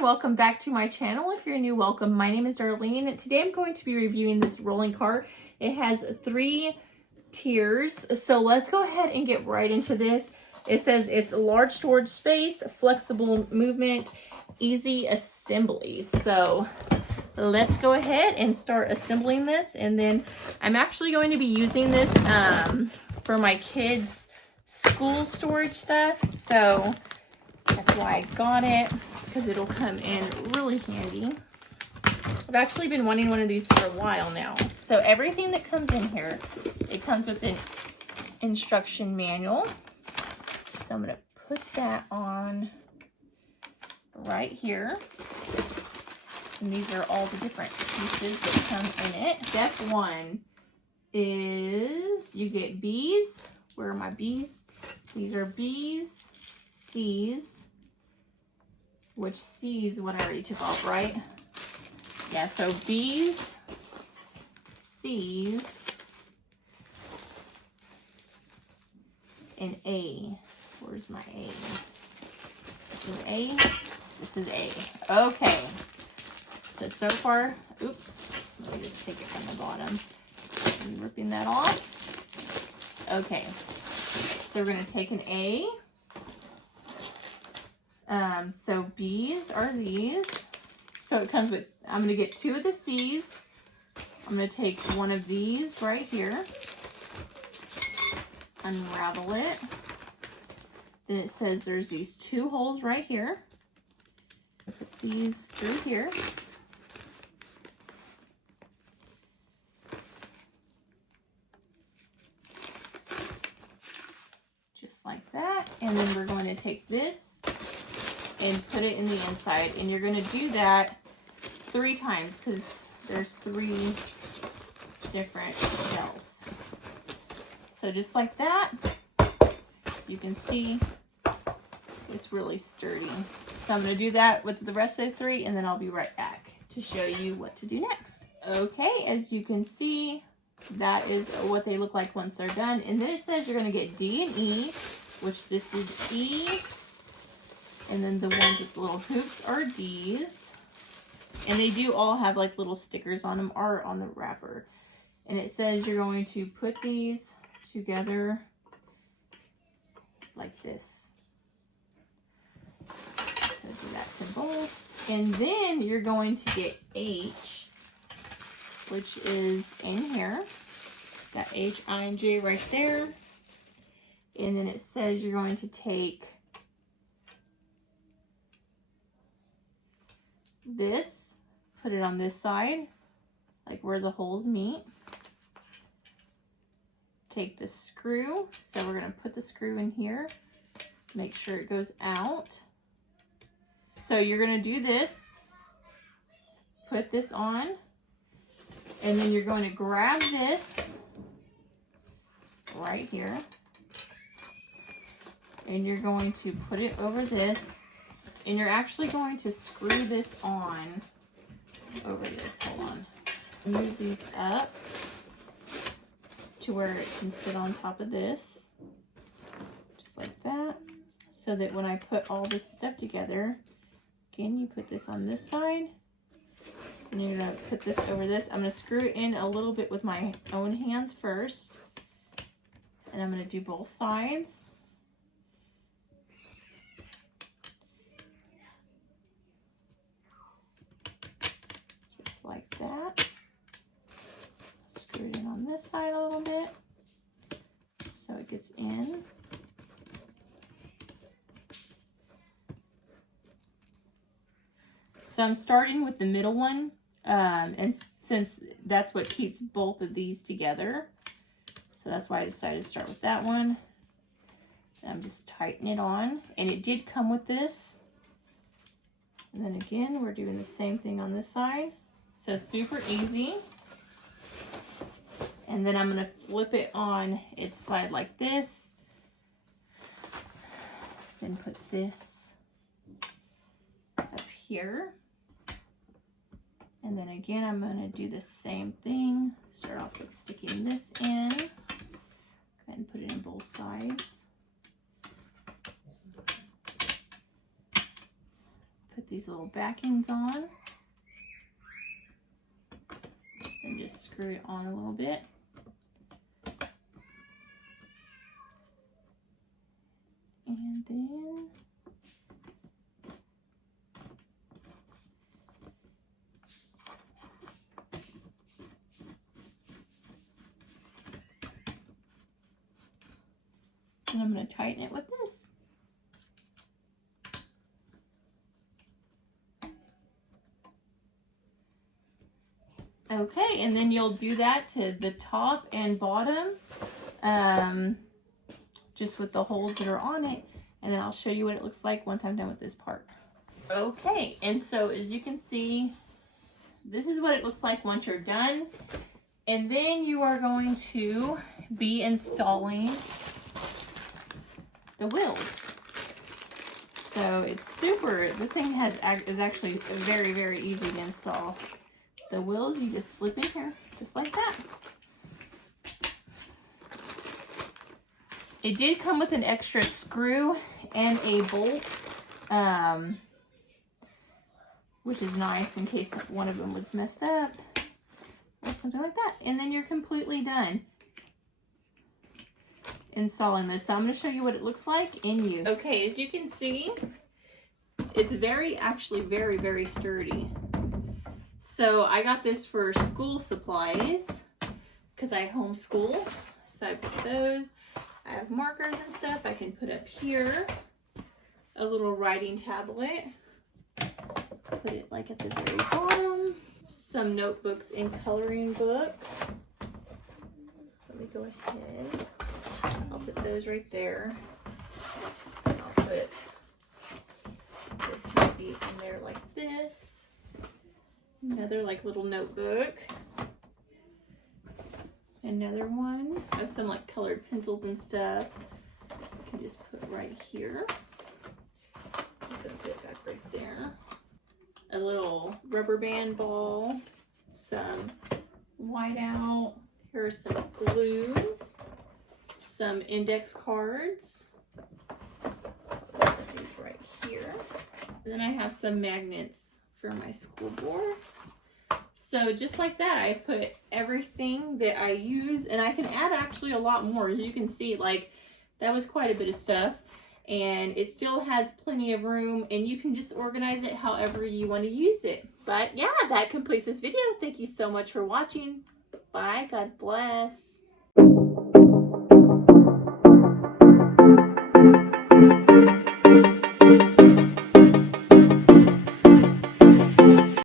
Welcome back to my channel. If you're new, welcome. My name is Arlene, and today I'm going to be reviewing this rolling cart. It has 3 tiers, so let's go ahead and get right into this. It says it's a large storage space, flexible movement, easy assembly. So let's go ahead and start assembling this, and then I'm actually going to be using this for my kids' school storage stuff, so that's why I got it, because it'll come in really handy. I've actually been wanting one of these for a while now. So everything that comes in here, it comes with an instruction manual. So I'm going to put that on right here. And these are all the different pieces that come in it. Step 1 is you get B's. Where are my B's? These are B's, C's, which C's what I already took off, right? Yeah, so B's, C's, and A. Where's my A? This is A. This is A. Okay. So far, oops. Let me just take it from the bottom. I'm ripping that off. Okay. So we're going to take an A. So B's are these. So it comes with, I'm going to get 2 of the C's. I'm going to take one of these right here. Unravel it. Then it says there's these 2 holes right here. Put these through here. Just like that. And then we're going to take this and put it in the inside, and you're going to do that 3 times because there's 3 different shells. So just like that, you can see it's really sturdy. So I'm going to do that with the rest of the 3, and then I'll be right back to show you what to do next. Okay, as you can see, that is what they look like once they're done. And then it says you're going to get D and E, which this is E. And then the ones with the little hoops are D's. And they do all have like little stickers on them or on the wrapper. And it says you're going to put these together like this. So do that to both. And then you're going to get H, which is in here. Got H, I, and J right there. And then it says you're going to take this, put it on this side, like where the holes meet. Take the screw, so we're going to put the screw in here, make sure it goes out. So you're going to do this, put this on, and then you're going to grab this right here, and you're going to put it over this. And you're actually going to screw this on over this. Hold on. Move these up to where it can sit on top of this. Just like that. So that when I put all this stuff together, again, you put this on this side. And you're going to put this over this. I'm going to screw it in a little bit with my own hands first. And I'm going to do both sides. Like that. Screw it in on this side a little bit so it gets in. So I'm starting with the middle one, and since that's what keeps both of these together, so that's why I decided to start with that one. And I'm just tightening it on, and it did come with this. And then again, we're doing the same thing on this side. So super easy. And then I'm going to flip it on its side like this. Then put this up here. And then again, I'm going to do the same thing. Start off with sticking this in. Go ahead and put it in both sides. Put these little backings on. And just screw it on a little bit. And then I'm going to tighten it with this. Okay, and then you'll do that to the top and bottom, just with the holes that are on it, and then I'll show you what it looks like once I'm done with this part. Okay, and so as you can see, this is what it looks like once you're done. And then you are going to be installing the wheels. So it's super, this thing is actually very, very easy to install. The wheels, you just slip in here, just like that. It did come with an extra screw and a bolt, which is nice in case one of them was messed up or something like that. And then you're completely done installing this. So I'm going to show you what it looks like in use. Okay, as you can see, it's actually very, very sturdy. So I got this for school supplies because I homeschool. So I put those. I have markers and stuff I can put up here. A little writing tablet. Put it like at the very bottom. Some notebooks and coloring books. Let me go ahead. I'll put those right there. And I'll put this maybe in there like this. Another like little notebook. Another one. I have some like colored pencils and stuff. I can just put right here. Just gonna put it back right there. A little rubber band ball. Some whiteout. Here are some glues. Some index cards. Put these right here. And then I have some magnets for my school board. So just like that, I put everything that I use, and I can add actually a lot more. As you can see, like that was quite a bit of stuff, and it still has plenty of room, and you can just organize it however you want to use it. But yeah, that completes this video. Thank you so much for watching. Bye. God bless.